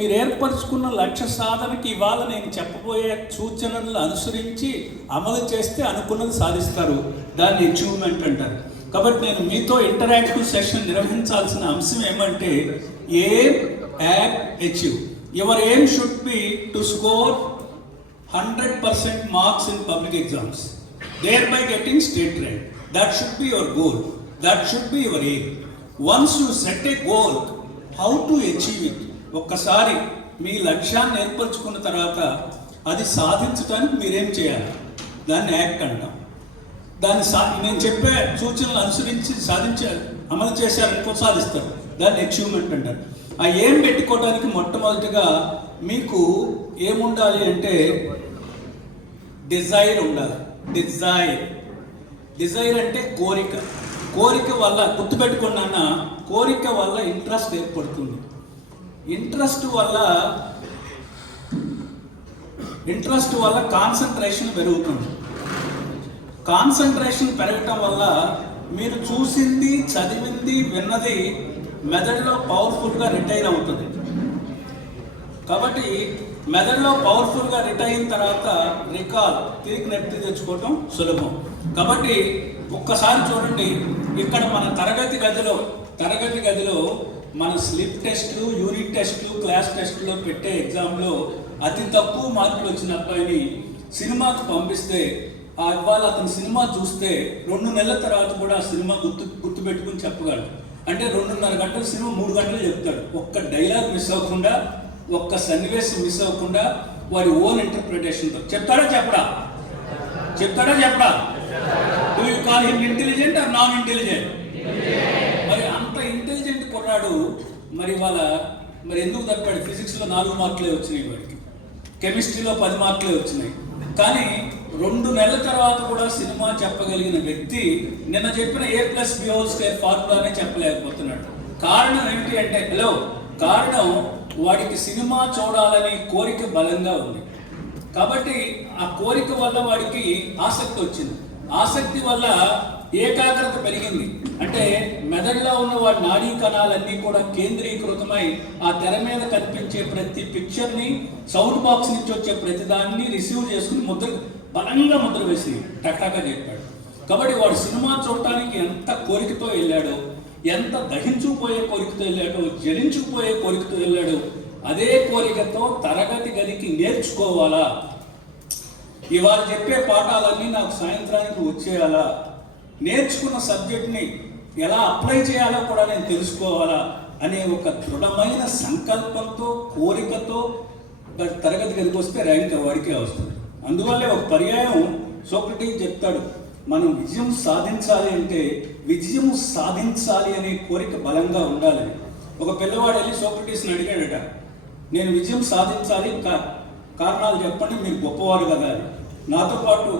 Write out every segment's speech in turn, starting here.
మీరు ఏర్పరచుకున్న లక్ష్య సాధనకి ఇవాళ నేను చెప్పబోయే సూచనలను అనుసరించి అమలు చేస్తే అనుకున్నది సాధిస్తారు. దాన్ని అచీవ్మెంట్ అంటారు. కాబట్టి నేను మీతో ఇంటరాక్టివ్ సెషన్ నిర్వహించాల్సిన అంశం ఏమంటే aim, act, achieve. Your aim should be to score 100% marks in public exams, thereby getting state rank. That should be your goal. That should be your aim. Once you set a goal, how to achieve it? ఒక్కసారి మీ లక్ష్యాన్ని ఏర్పరచుకున్న తర్వాత అది సాధించడానికి మీరేం చేయాలి? దాన్ని act అంటాం. దాన్ని నేను చెప్పే సూచనలు అనుసరించి అమలు చేశారనుకో సాధిస్తారు. దాన్ని అచీవ్మెంట్ అంటారు. ఆ ఏం పెట్టుకోవడానికి మొట్టమొదటిగా మీకు ఏముండాలి అంటే డిజైర్ ఉండాలి. డిజైర్ అంటే కోరిక. కోరిక వల్ల గుర్తుపెట్టుకున్నా, కోరిక వల్ల ఇంట్రెస్ట్ ఏర్పడుతుంది. ఇంట్రెస్ట్ వల్ల కాన్సన్ట్రేషన్ పెరుగుతుంది. కాన్సన్ట్రేషన్ పెరగటం వల్ల మీరు చూసింది, చదివింది, విన్నది మెదడులో పవర్ఫుల్గా రిటైన్ అవుతుంది. కాబట్టి మెదడులో పవర్ఫుల్గా రిటైన్ అయిన తర్వాత తిరిగి నెత్తి తెచ్చుకోవటం సులభం. కాబట్టి ఒక్కసారి చూడండి, ఇక్కడ మన తరగతి గదిలో మన స్లిప్ టెస్టులు, యూనిట్ టెస్టులు, క్లాస్ టెస్టులో పెట్టే ఎగ్జామ్లో అతి తక్కువ మార్కులు వచ్చిన అబ్బాయిని సినిమాకి పంపిస్తే ఇవాళ అతను సినిమా చూస్తే 2 నెలల తర్వాత కూడా ఆ సినిమా గుర్తుపెట్టుకుని చెప్పగలడు. అంటే 2.5 గంటల సినిమా 3 గంటలు చెప్తాడు. ఒక్క డైలాగ్ మిస్ అవ్వకుండా, ఒక్క సన్నివేశం మిస్ అవ్వకుండా వాడి ఓన్ ఇంటర్ప్రిటేషన్తో చెప్తాడా చెప్పడా? Do you call him intelligent or non intelligent? మరి అంత ఇంటెలిజెంట్ కొన్నాడు మరి ఎందుకు తప్పాడు? ఫిజిక్స్లో 4 మార్కులే వచ్చినాయి వాడికి, కెమిస్ట్రీలో 10 మార్కులే వచ్చినాయి. కానీ 2 నెలల తర్వాత కూడా సినిమా చెప్పగలిగిన వ్యక్తి నిన్న చెప్పిన A+B² ఫార్ములానే చెప్పలేకపోతున్నాడు. కారణం ఏమిటి అంటే కారణం వాడికి సినిమా చూడాలని కోరిక బలంగా ఉంది. కాబట్టి ఆ కోరిక వల్ల వాడికి ఆసక్తి వచ్చింది. ఆసక్తి వల్ల ఏకాగ్రత పెరిగింది. అంటే మెదడులో ఉన్న వాడి నాడీ కణాలన్నీ కూడా కేంద్రీకృతమై ఆ తెర మీద కనిపించే ప్రతి పిక్చర్ని, సౌండ్ బాక్స్ నుంచి వచ్చే ప్రతి దాన్ని రిసీవ్ చేసుకుని బలంగా ముద్ర వేసి టక్టాకా చెప్పాడు. కాబట్టి వాడు సినిమా చూడటానికి ఎంత కోరికతో వెళ్ళాడో, ఎంత దహించుకుపోయే కోరికతో వెళ్ళాడో, జరించుకుపోయే కోరికతో వెళ్ళాడో, అదే కోరికతో తరగతి గదికి నేర్చుకోవాలా, ఇవాళ చెప్పే పాఠాలన్నీ నాకు సాయంత్రానికి వచ్చేయాలా, నేర్చుకున్న సబ్జెక్ట్ని ఎలా అప్లై చేయాలో కూడా నేను తెలుసుకోవాలా అనే ఒక దృఢమైన సంకల్పంతో, కోరికతో తరగతి గదికి వస్తే ర్యాంక్ వాడికే వస్తుంది. అందువల్లే ఒక పర్యాయం సోక్రటీస్ చెప్తాడు, మనం విజయం సాధించాలి అంటే విజయం సాధించాలి అనే కోరిక బలంగా ఉండాలి. ఒక పిల్లవాడు వెళ్ళి సోక్రటీస్ని అడిగాడట, నేను విజయం సాధించాలి, కారణాలు చెప్పండి, మీరు గొప్పవారు కదా అని. నాతో పాటు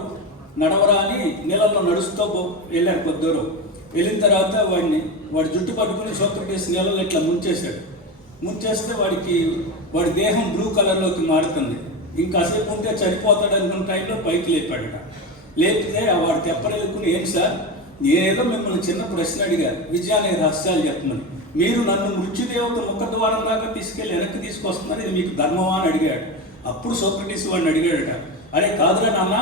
నడవరా అని నీళ్ళల్లో నడుస్తూ వెళ్ళాడు. కొద్దిదూరం వెళ్ళిన తర్వాత వాడి జుట్టు పట్టుకుని సోక్రటీస్ నీళ్ళలో ఇట్లా ముంచేస్తే వాడి దేహం బ్లూ కలర్లోకి మారుతుంది. ఇంకాసేపు ఉంటే చనిపోతాడు అనుకున్న టైంలో పైకి లేపాడట. లేపితే వాడు తెప్పరెళ్ళుకుని, ఏం సార్, ఏదో మిమ్మల్ని చిన్న ప్రశ్న అడిగా, విజయానికి రహస్యాలు చెప్పమని. మీరు నన్ను మృత్యుదేవత ముఖద్వారం దాకా తీసుకెళ్ళి వెనక్కి తీసుకొస్తున్నారు, ఇది మీకు ధర్మమా అని అడిగాడు. అప్పుడు సోక్రటీస్ వాడిని అడిగాడట, అరే కాదురా నాన్న,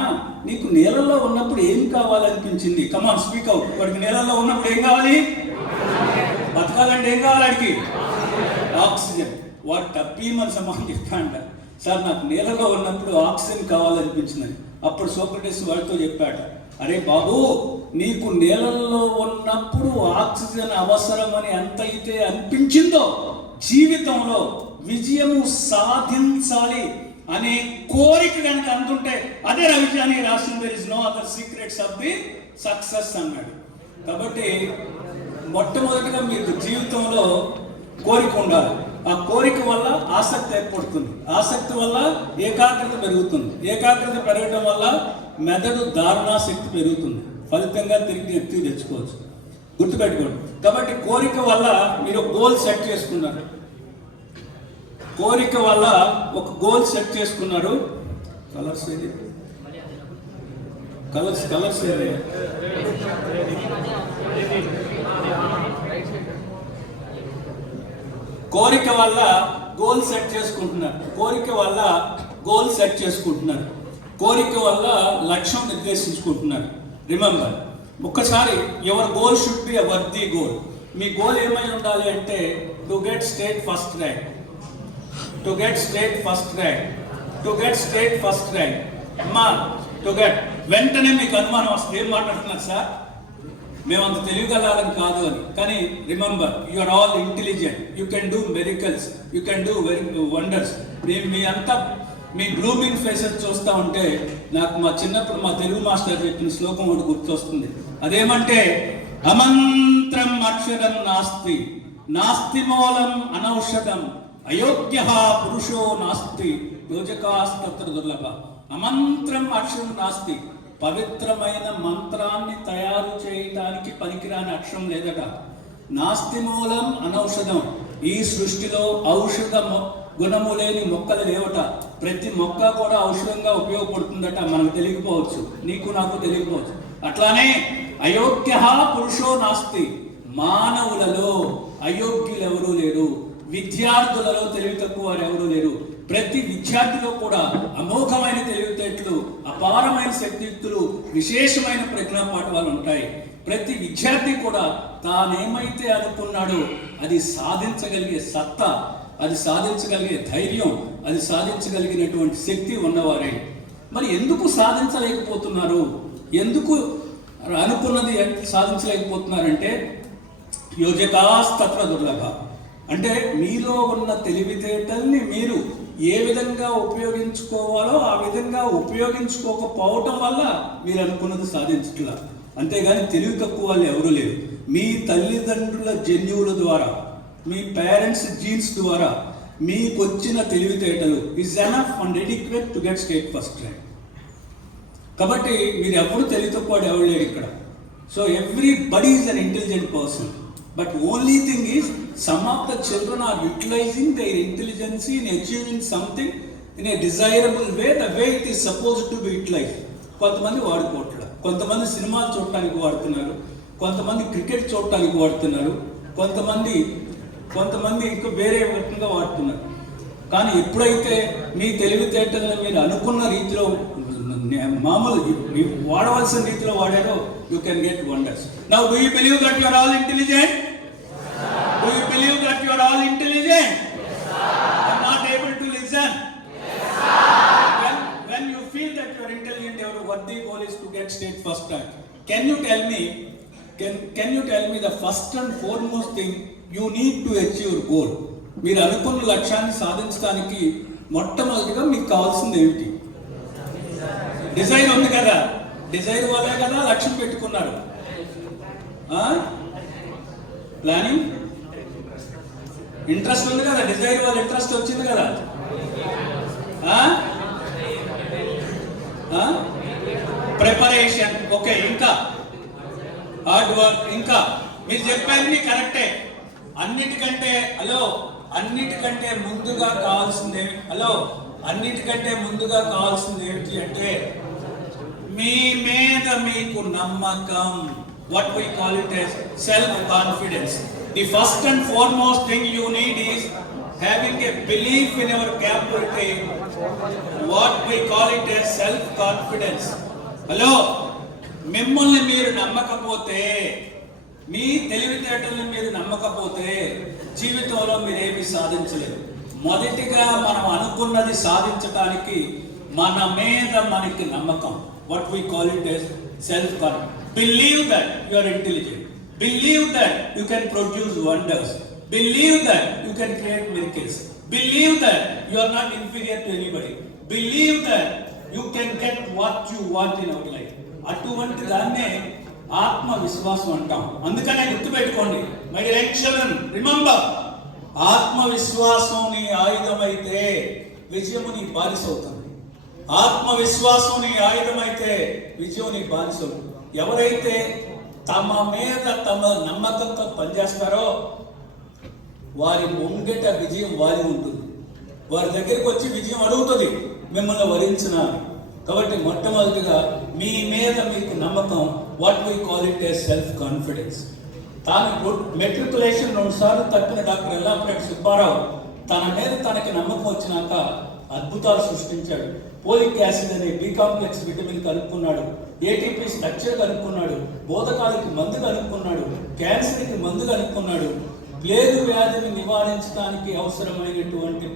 నీకు నీళ్ళల్లో ఉన్నప్పుడు ఏం కావాలనిపించింది? Come on speak out. వాడికి నీళ్ళల్లో ఉన్నప్పుడు ఏం కావాలి? బతకాలంటే ఏం కావాలి? వాడికి ఆక్సిజన్. వాడు టప్పీమని సమానం చెప్పాడంట, సార్ నాకు నీళ్ళలో ఉన్నప్పుడు ఆక్సిజన్ కావాలనిపించిందని. అప్పుడు సోక్రటీస్ వాడితో చెప్పాడు, అరే బాబు, నీకు నీళ్ళల్లో ఉన్నప్పుడు ఆక్సిజన్ అవసరమని ఎంతైతే అనిపించిందో, జీవితంలో విజయము సాధించాలి అనే కోరిక కనుక అందుంటే అదే విజయాన్ని రాసింది. There is no other secrets of the success అన్నాడు. కాబట్టి మొట్టమొదటిగా మీకు జీవితంలో కోరిక ఉండాలి. ఆ కోరిక వల్ల ఆసక్తి ఏర్పడుతుంది. ఆసక్తి వల్ల ఏకాగ్రత పెరుగుతుంది. ఏకాగ్రత పెరగడం వల్ల మెదడు ధారణాశక్తి పెరుగుతుంది. ఫలితంగా తిరిగి ఎత్తి తెచ్చుకోవచ్చు. గుర్తుపెట్టుకోండి. కాబట్టి కోరిక వల్ల మీరు గోల్ సెట్ చేసుకున్నారు. కోరిక వల్ల ఒక గోల్ సెట్ చేసుకున్నారు. కలర్స్ ఏది? కలర్స్ ఏది? కోరిక వల్ల గోల్ సెట్ చేసుకుంటున్నారు, కోరిక వల్ల గోల్ సెట్ చేసుకుంటున్నారు, కోరిక వల్ల లక్ష్యం నిర్దేశించుకుంటున్నారు. రిమెంబర్, ఒక్కసారి your goal should be a worthy goal. Me goal ఏమై ఉండాలి అంటే to get state first rank, to get state first rank, to get state first rank. అమ్మా టు గెట్, వెంటనే మీకు అనుమానం వస్తుంది, ఏం మాట్లాడుతున్నారు సార్, మేము అంత తెలియగలం కాదు అని. కానీ remember, you are all intelligent, you can do miracles, you can do wonders. మీ అంతా మీ బ్లూమింగ్ ఫేసెస్ చూస్తూ ఉంటే నాకు మా చిన్నప్పుడు మా తెలుగు మాస్టర్ చెప్పిన శ్లోకం ఒకటి గుర్తొస్తుంది. అదేమంటే, అమంత్రం అక్షరం నాస్తి, నాస్తి మూలం అనౌషధం, అయోగ్య పురుషో నాస్తి, యోజకాస్తత్ర దుర్లభ. అమంత్రం అక్షరం నాస్తి, పవిత్రమైన మంత్రాన్ని తయారు చేయడానికి పనికిరాని అక్షరం లేదట. నాస్తి మూలం అనౌషధం, ఈ సృష్టిలో ఔషధ గుణము లేని మొక్కలు లేవట. ప్రతి మొక్క కూడా ఔషధంగా ఉపయోగపడుతుందట. మనకు తెలియకపోవచ్చు, నీకు నాకు తెలియకపోవచ్చు. అట్లానే అయోగ్య పురుషో నాస్తి, మానవులలో అయోగ్యులు ఎవరూ లేరు, విద్యార్థులలో తెలివి తక్కువ వారు ఎవరూ లేరు. ప్రతి విద్యార్థిలో కూడా అమోఘమైన తెలివితేటలు, అపారమైన శక్తియుక్తులు, విశేషమైన ప్రజ్ఞాపాఠవాలు ఉంటాయి. ప్రతి విద్యార్థి కూడా తానేమైతే అనుకున్నాడో అది సాధించగలిగే సత్తా, అది సాధించగలిగే ధైర్యం, అది సాధించగలిగినటువంటి శక్తి ఉన్నవారే. మరి ఎందుకు సాధించలేకపోతున్నారు, ఎందుకు అనుకున్నది సాధించలేకపోతున్నారంటే యోజకాస్తత్ర దుర్లభ. అంటే మీలో ఉన్న తెలివితేటల్ని మీరు ఏ విధంగా ఉపయోగించుకోవాలో ఆ విధంగా ఉపయోగించుకోకపోవటం వల్ల మీరు అనుకున్నది సాధించట్లా. అంతేగాని తెలివి తక్కువ వాళ్ళు ఎవరూ లేరు. మీ తల్లిదండ్రుల జన్యువుల ద్వారా, మీ పేరెంట్స్ జీన్స్ ద్వారా మీకు వచ్చిన తెలివితేటలు is enough and adequate to get state first rank. కాబట్టి మీరు ఎవరు తెలివి తక్కువ ఎవరు లేరు ఇక్కడ. So everybody is an intelligent person. But only thing is, some of the children are utilizing their intelligence in achieving something in a desirable way, the way it is supposed to be utilized. కొంతమంది వాడుకోవట్ల, కొంతమంది సినిమాలు చూడటానికి వాడుతున్నారు, కొంతమంది cricket చూడటానికి వాడుతున్నారు, కొంతమంది ఇంకా వేరే రకంగా వాడుతున్నారు. కానీ ఎప్పుడైతే మీ తెలివితేటలను మీరు అనుకున్న రీతిలో, మామూలు వాడవలసిన రీతిలో వాడారో, you can get wonders. Now, do you believe that you are all intelligent? Do you believe that you are all intelligent? Yes, sir. And not able to listen? Yes, sir. When you feel that you are intelligent, your worthy goal is to get state first rank. Can you tell me the first and foremost thing you need to achieve your goal? మీరు అనుకున్న లక్ష్యాన్ని సాధించడానికి మొట్టమొదటిగా మీకు కావాల్సింది ఏమిటి? Dzire ఉంది కదా, డిజైర్ వల్లే కదా లక్ష్యం పెట్టుకున్నారు. ప్లానింగ్, ఇంట్రెస్ట్ ఉంది కదా, డిజైర్ వల్ల ఇంట్రెస్ట్ వచ్చింది కదా. ప్రిపరేషన్, ఓకే, ఇంకా హార్డ్ వర్క్, ఇంకా మీరు చెప్పారు కరెక్టే. అన్నిటికంటే ముందుగా కావాల్సింది ఏమిటి అంటే మీ మీద మీకు నమ్మకం. What we call it as self-confidence. The first and foremost thing you need is having a belief in your capability. What we call it as self-confidence. Hello, మిమ్మల్ని మీరు నమ్మకపోతే, మీ తెలివితేటల్ని మీరు నమ్మకపోతే జీవితంలో మీరేమి సాధించలేరు. మొదటిగా మనం అనుకున్నది సాధించడానికి మన మీద మనకి నమ్మకం. What we call it as self-confidence. Believe that you are intelligent. Believe that you can produce wonders. Believe that you can create miracles. Believe that you are not inferior to anybody. Believe that you can get what you want in our life. అటువంటి దాన్నే ఆత్మవిశ్వాసం అంటాం. అందుకనే గుర్తుపెట్టుకోండి, my dear children, remember, ఆత్మవిశ్వాసం నీ ఆయుధమైతే విజయము నీ బానిస అవుతుంది. ఆత్మవిశ్వాసం నీ ఆయుధమైతే విజయం నీ బానిస అవుతుంది. ఎవరైతే తమ మీద తమ నమ్మకంతో పనిచేస్తారో వారి ముంగట విజయం వారి ఉంటుంది. వారి దగ్గరికి వచ్చి విజయం అడుగుతుంది, మిమ్మల్ని వరించిన. కాబట్టి మొట్టమొదటిగా మీ మీద మీకు నమ్మకం. What we call it a self confidence. తాను మెట్రికులేషన్ 2 సార్లు తప్పిన డాక్టర్ ఎల్లాపరెడ్డి సుబ్బారావు తన మీద తనకి నమ్మకం వచ్చినాక అద్భుతాలు సృష్టించాడు. పోలిక్ యాసిడ్ అనే బి కాంప్లెక్స్ విటమిన్ కనుక్కున్నాడు, ఏటీపీ స్ట్రక్చర్ కనుక్కున్నాడు, బోధకాలకి మందు కనుక్కున్నాడు, క్యాన్సర్కి మందు కనుక్కున్నాడు, ప్లేగు వ్యాధిని నివారించడానికి అవసరమైనటువంటి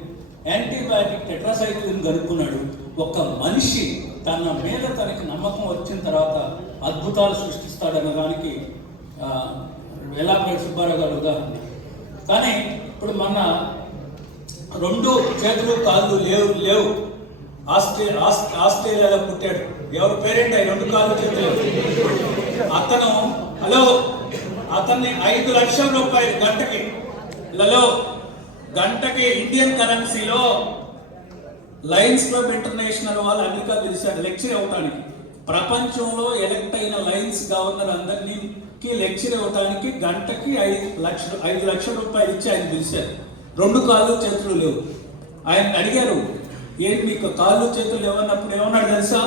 యాంటీబయాటిక్ టెట్రాసైక్లిన్ కనుక్కున్నాడు. ఒక మనిషి తన మీద తనకి నమ్మకం వచ్చిన తర్వాత అద్భుతాలు సృష్టిస్తాడనడానికి వెల్లంపల్లి సుబ్బారావు గారు ఉదాహరణ. కానీ ఇప్పుడు మన 2 చేతులు కాళ్ళు లేవు. ఆస్ట్రేలియాలో పుట్టాడు. ఎవరు పేరెంట్ 2 కాళ్ళు చేతులు? అతను అతన్ని 5 లక్షల రూపాయలు గంటకి ఇండియన్ కరెన్సీలో లయన్స్ క్లబ్ ఇంటర్నేషనల్ వాళ్ళు అమెరికా పిలిచాడు లెక్చర్ ఇవ్వటానికి. ప్రపంచంలో ఎలక్ట్ అయిన లయన్స్ గవర్నర్ అందరికీ లెక్చర్ ఇవ్వటానికి గంటకి 5 లక్షల రూపాయలు ఇచ్చి ఆయన పిలిచారు. 2 కాళ్ళు చేతులు లేవు. ఆయన అడిగారు, ఏంటి మీకు కాళ్ళు చేతులు లేవన్నప్పుడు ఏమన్నాడు తెలుసా?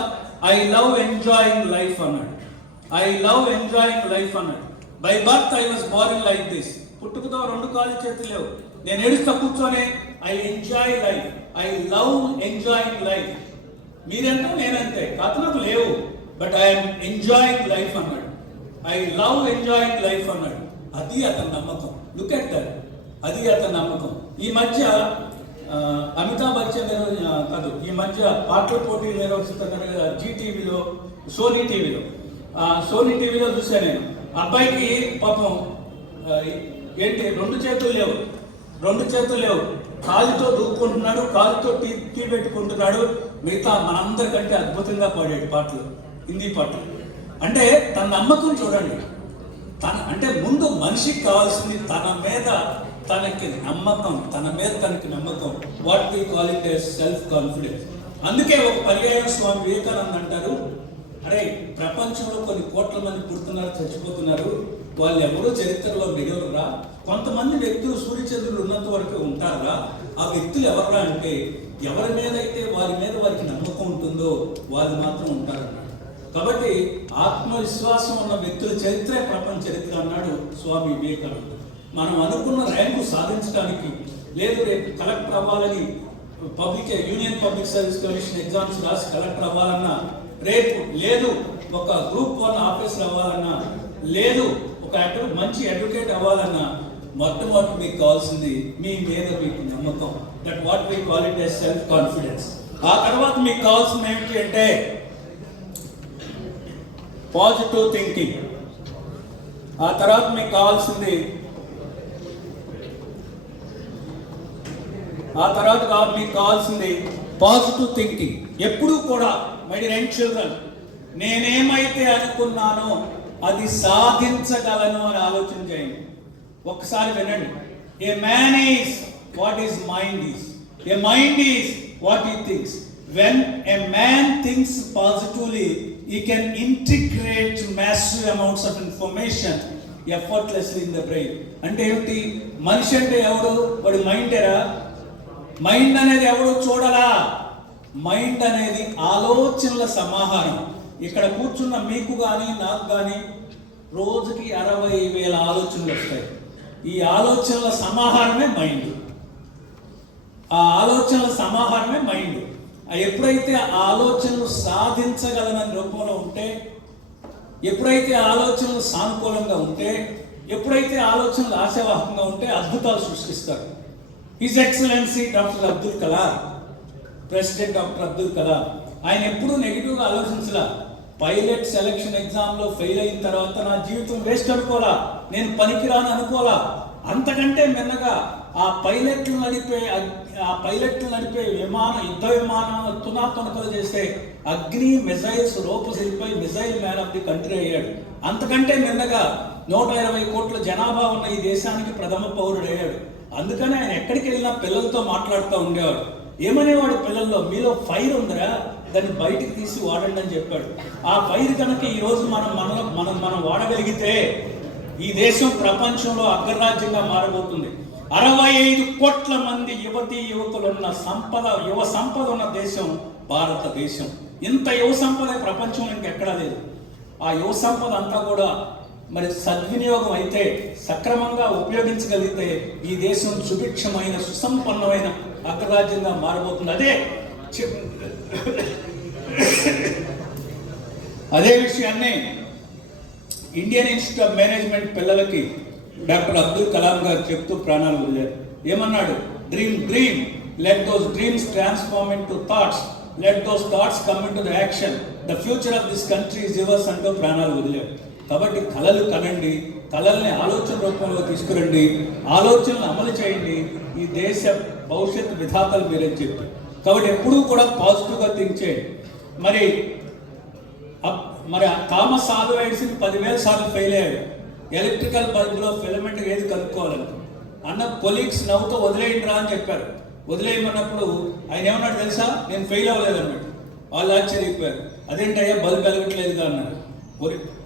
ఐ లవ్ ఎంజాయింగ్ లైఫ్ అన్నాడు. By birth I was Born like this. పుట్టుకతో 2 కాళ్ళు చేతులు లేవు. నేను ఏడుస్తా కూర్చొని I enjoy life, I love enjoying life. మీరంటే నేనంతే, అతనికి లేవు, బట్ ఐఎమ్ ఎంజాయింగ్ లైఫ్ అన్నాడు. ఐ లవ్ ఎంజాయింగ్ లైఫ్ అన్నాడు. అది అతని నమ్మకం. Look at that. అది అతని నమ్మకం. ఈ మధ్య అమితాబ్ బచ్చన్ కాదు, ఈ మధ్య పాటల పోటీలు నిర్వహిస్తున్నారు కదా జీటీవీలో, సోనీ టీవీలో చూశాను నేను. అబ్బాయికి పాపం ఏంటి 2 చేతులు లేవు, కాలుతో దూక్కుంటున్నాడు, కాలుతో టీ పెట్టుకుంటున్నాడు. మిగతా మనందరికంటే అద్భుతంగా పాడాడు పాటలు, హిందీ పాటలు. అంటే తన నమ్మకం చూడండి. అంటే ముందు మనిషికి కావాల్సింది తన మీద తనకి నమ్మకం. What we call it as self confidence. అందుకే ఒక పర్యాయం స్వామి వివేకానంద అంటారు, అరే ప్రపంచంలో కొన్ని కోట్ల మంది పుడుతున్నారు, చచ్చిపోతున్నారు, వాళ్ళు ఎవరో చరిత్రలో మిగలరా. కొంతమంది వ్యక్తులు సూర్యచంద్రులు ఉన్నంత వరకు ఉంటారా. ఆ వ్యక్తులు ఎవరా అంటే ఎవరి మీద అయితే వారికి నమ్మకం ఉంటుందో వాళ్ళు మాత్రం ఉంటారన్నాడు. కాబట్టి ఆత్మవిశ్వాసం ఉన్న వ్యక్తుల చరిత్రే ప్రపంచ చరిత్ర అన్నాడు స్వామి వివేకానంద. మనం అనుకున్న ర్యాంకు సాధించడానికి, లేదు రేపు కలెక్టర్ అవ్వాలని union public service commission exams రాసి కలెక్టర్ అవ్వాలన్నా, రేపు లేదు ఒక గ్రూప్ 1 ఆఫీసర్ అవ్వాలన్నా, లేదు ఒక మంచి అడ్వకేట్ అవ్వాలన్నా, మొట్టమొదటి మీకు కావాల్సింది మీ మీద మీకు నమ్మకం. That what we call it as self confidence. ఆ తర్వాత మీకు కావాల్సింది ఏమిటి అంటే పాజిటివ్ థింకింగ్. ఆ తర్వాత మీకు కావాల్సింది పాజిటివ్ థింకింగ్. ఎప్పుడూ కూడా మై డియర్ చిల్డ్రన్, నేనేమైతే అనుకున్నానో అది సాధించగలను అని ఆలోచన చేయండి. ఒక్కసారి వినండి. ఏ man is what is mind is, A mind is what he thinks. When a man thinks positively he can integrate massive amounts of information effortlessly in the brain. అంటే ఏమిటి? మనిషి అంటే ఎవడు? వాడి మైండేరా? మైండ్ అనేది ఎవడు చూడలా. మైండ్ అనేది ఆలోచనల సమాహారం. ఇక్కడ కూర్చున్న మీకు కానీ నాకు కానీ రోజుకి 60,000 ఆలోచనలు వస్తాయి. ఈ ఆలోచనల సమాహారమే మైండ్. ఆ ఆలోచనల సమాహారమే మైండ్. ఎప్పుడైతే ఆలోచనలు సాధించగలనని రూపంలో ఉంటే, ఎప్పుడైతే ఆలోచనలు సానుకూలంగా ఉంటే, ఎప్పుడైతే ఆలోచనలు ఆశావాహకంగా ఉంటే అద్భుతాలు సృష్టిస్తారు. His excellency doctor Abdul Kalam, president doctor Abdul Kalam, ఆయన ఎప్పుడూ నెగిటివ్గా ఆలోచించలా. పైలట్ సెలక్షన్ ఎగ్జామ్లో ఫెయిల్ అయిన తర్వాత నా జీవితం వేస్ట్ అనుకోలా, నేను పనికిరాను అనుకోలా. అంతకంటే మిన్నగా ఆ పైలట్లు నడిపే యుద్ధ విమానం తునాతునకలు చేసే అగ్ని మిజైల్స్ రూపశిల్పై missile man of the country అయ్యాడు. అంతకంటే మిన్నగా 120 కోట్ల జనాభా ఉన్న ఈ దేశానికి ప్రథమ పౌరుడు అయ్యాడు. అందుకని ఆయన ఎక్కడికి వెళ్ళినా పిల్లలతో మాట్లాడుతూ ఉండేవాడు. ఏమనేవాడు పిల్లల్లో, మీలో ఫైర్ ఉందిరా, దాన్ని బయటికి తీసి వాడండి అని చెప్పాడు. ఆ ఫైర్ కనుక ఈరోజు మనం వాడగలిగితే ఈ దేశం ప్రపంచంలో అగ్రరాజ్యంగా మారబోతుంది. 65 కోట్ల మంది యువకులు ఉన్న యువ సంపద ఉన్న దేశం భారతదేశం. ఇంత యువ సంపద ప్రపంచంలో ఇంకెక్కడా లేదు. ఆ యువ సంపద అంతా కూడా మరి సద్వినియోగం అయితే, సక్రమంగా ఉపయోగించగలిగితే ఈ దేశం సుభిక్షమైన సుసంపన్నమైన అగ్రరాజ్యంగా మారబోతుంది. అదే విషయాన్ని ఇండియన్ ఇన్స్టిట్యూట్ ఆఫ్ మేనేజ్మెంట్ పిల్లలకి డాక్టర్ అబ్దుల్ కలాం గారు చెప్తూ ప్రాణాలు వదిలారు. ఏమన్నాడు? Dream dream, let those dreams transform in to thoughts, let those thoughts come in to the action, the future of this country is yours అంటూ ప్రాణాలు వదిలాడు. కాబట్టి కళలు కనండి, కళల్ని ఆలోచన రూపంలో తీసుకురండి, ఆలోచనలు అమలు చేయండి, ఈ దేశ భవిష్యత్తు విధాతలు మీరని చెప్పి. కాబట్టి ఎప్పుడూ కూడా పాజిటివ్గా థింక్ చేయండి. మరి థామస్ ఆల్వా ఎడిసన్ 10,000 సార్లు ఫెయిల్ అయ్యాడు. ఎలక్ట్రికల్ బల్బులో ఫిలమెంట్ ఏది కనుక్కోవాలంట. అన్న కొలీగ్స్ నవ్వుతో వదిలేయండి రా అని చెప్పారు. వదిలేయమన్నప్పుడు ఆయన ఏమన్నాడు తెలుసా? నేను ఫెయిల్ అవ్వలేదు అన్నాడు. వాళ్ళు ఆశ్చర్యపోయారు. అదేంటయ్యా బల్బ్ వెలగట్లేదుగా అన్నాడు.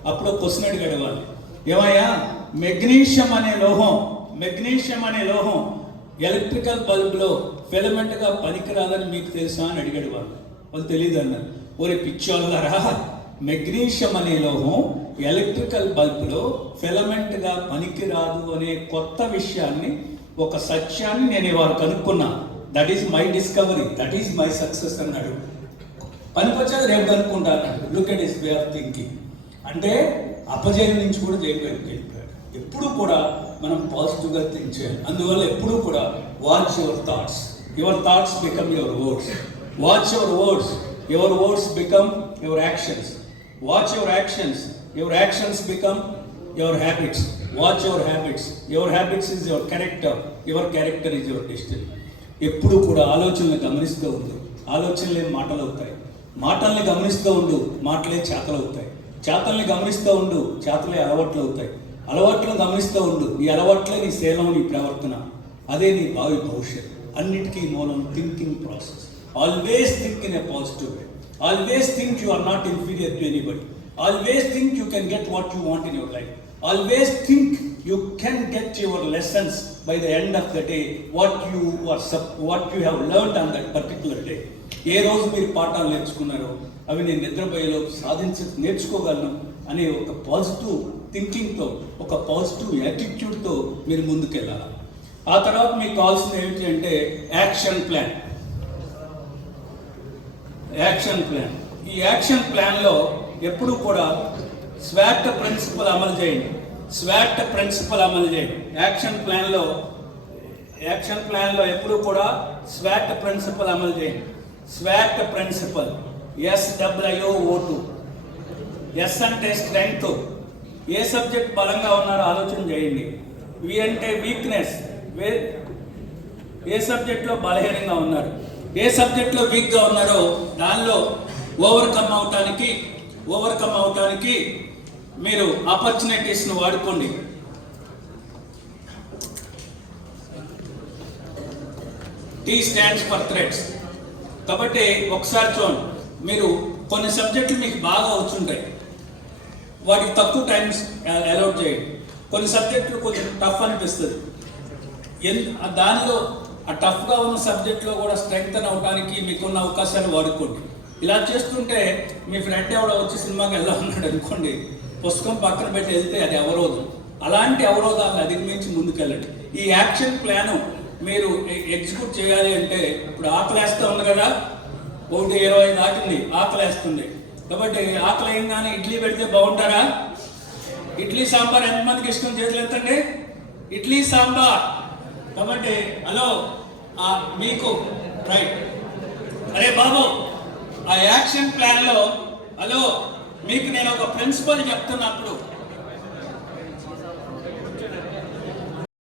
అప్పుడు క్వశ్చన్ అడిగాడు వాళ్ళు, ఏమయ్యా మెగ్నీషియం అనే లోహం ఎలక్ట్రికల్ బల్బ్లో ఫిలమెంట్గా పనికిరాదని మీకు తెలుసా అని అడిగాడు వాళ్ళు తెలియదు అన్నారు. పిచ్చోళ్ళరా, మెగ్నీషియం అనే లోహం ఎలక్ట్రికల్ బల్బ్లో ఫిలమెంట్గా పనికిరాదు అనే కొత్త విషయాన్ని, ఒక సత్యాన్ని నేను ఇవాళ కనుక్కున్నా. That is my discovery, that is my success అన్నాడు. పనికొచ్చేది రేపు కనుక్కుంటాను. Look at his way of thinking. అంటే అపజయం నుంచి కూడా జైలుకి వెళ్ళిపోయాడు. ఎప్పుడు కూడా మనం పాజిటివ్గా థింక్ చేయాలి. అందువల్ల ఎప్పుడూ కూడా watch your thoughts become your words. Watch your words become your actions. Watch your actions become your habits. Watch your habits is your character is your destiny. ఎప్పుడు కూడా ఆలోచనలు గమనిస్తూ ఉండు, ఆలోచనలే మాటలు అవుతాయి. మాటల్ని గమనిస్తూ ఉండు, మాటలే చేతలు అవుతాయి. చేతల్ని గమనిస్తూ ఉండు, చేతలే అలవాట్లు అవుతాయి. అలవాట్లు గమనిస్తూ ఉండు, ఈ అలవాట్లే నీ శీలం, నీ ప్రవర్తన, అదే నీ భవిష్యత్. అన్నిటికీ మూలం thinking process. Always think in a positive way. Always think you are not inferior to anybody. Always think you can get what you want in your life. Always think you can get your lessons by the end of the day, what you have learned on that particular day. ఏ రోజు మీరు పాఠాలు నేర్చుకున్నారో అవి నేను నిద్రపోయేలోపు నేర్చుకోగలను అనే ఒక positive థింకింగ్తో, ఒక positive యాటిట్యూడ్తో మీరు ముందుకెళ్ళాలి. ఆ తర్వాత మీకు కావాల్సింది ఏమిటి అంటే యాక్షన్ ప్లాన్. ఈ యాక్షన్ ప్లాన్లో ఎప్పుడు కూడా స్వాట్ ప్రిన్సిపల్ అమలు చేయండి. యాక్షన్ ప్లాన్లో ఎప్పుడు కూడా స్వాట్ ప్రిన్సిపల్ అమలు చేయండి. స్వాట్ ప్రిన్సిపల్, SWOT. ఎస్ అంటే స్ట్రెంగ్త్. ఏ సబ్జెక్ట్ బలంగా ఉన్నారో ఆలోచన చేయండి. వి అంటే వీక్నెస్. ఏ సబ్జెక్ట్లో బలహీనంగా ఉన్నారు, ఏ సబ్జెక్ట్లో వీక్గా ఉన్నారో దానిలో ఓవర్కమ్ అవటానికి మీరు ఆపర్చునిటీస్ను వాడుకోండి. T stands for threats. కాబట్టి ఒకసారి చూడండి, మీరు కొన్ని సబ్జెక్టులు మీకు బాగా వచ్చుంటాయి, వాటికి తక్కువ టైమ్స్ అలౌట్ చేయండి. కొన్ని సబ్జెక్టులు కొంచెం టఫ్ అనిపిస్తుంది, దానిలో ఆ టఫ్గా ఉన్న సబ్జెక్ట్లో కూడా స్ట్రెంగ్తన్ అవడానికి మీకున్న అవకాశాలు వాడుకోండి. ఇలా చేస్తుంటే మీ ఫ్రెండ్ ఎవడో వచ్చి సినిమాకి వెళ్దామన్నాడు అనుకోండి, పుస్తకం పక్కన పెట్టి వెళ్తే అది అవరోధం. అలాంటి అవరోధాలను అధిగమించి ముందుకెళ్ళండి. ఈ యాక్షన్ ప్లాను మీరు ఎగ్జిక్యూట్ చేయాలి అంటే, ఇప్పుడు ఆకలేస్తూ ఉంది కదా, 1:20 దాటింది, ఆకలేస్తుంది. కాబట్టి ఆకలి అయిందని ఇడ్లీ పెడితే బాగుంటారా? ఇడ్లీ సాంబార్ ఎంతమందికి ఇష్టం? చేతులు ఎత్తండి. ఇడ్లీ సాంబార్. కాబట్టి హలో మీకు రైట్. అరే బాబు, ఆ యాక్షన్ ప్లాన్లో హలో మీకు నేను ఒక ప్రిన్సిపల్ చెప్తున్నప్పుడు